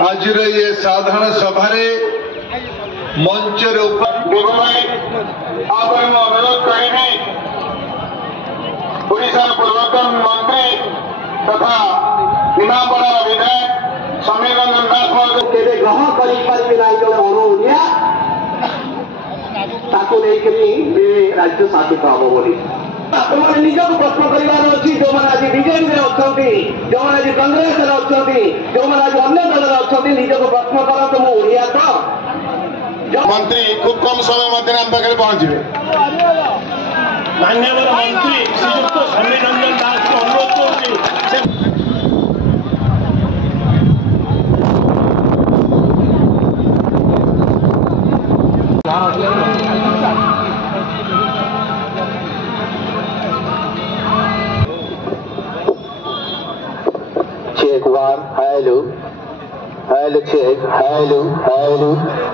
आज ये साधारण सभा मंच अनुरोध करेंगे ओडिशा पूर्वतन मंत्री तथा निमापड़ा विधायक सम्मेलन दास केवे ग्रहण कर अनुओडिया राज्य शासित हम बोली निज प्रश्न करार अच्छी जो मैंने आज बीजेपी अच्छा जो मैंने आज कांग्रेस अच्छा जो मैंने आज अन्य दल अच्छा निज को प्रश्न कर ओडिया तो मंत्री खूब कम समय मध्य आम पाखे पहुंचे माननीय मंत्री श्रीयुक्त समीर रंजन दास को अनुरोध कर check 1 hello check hello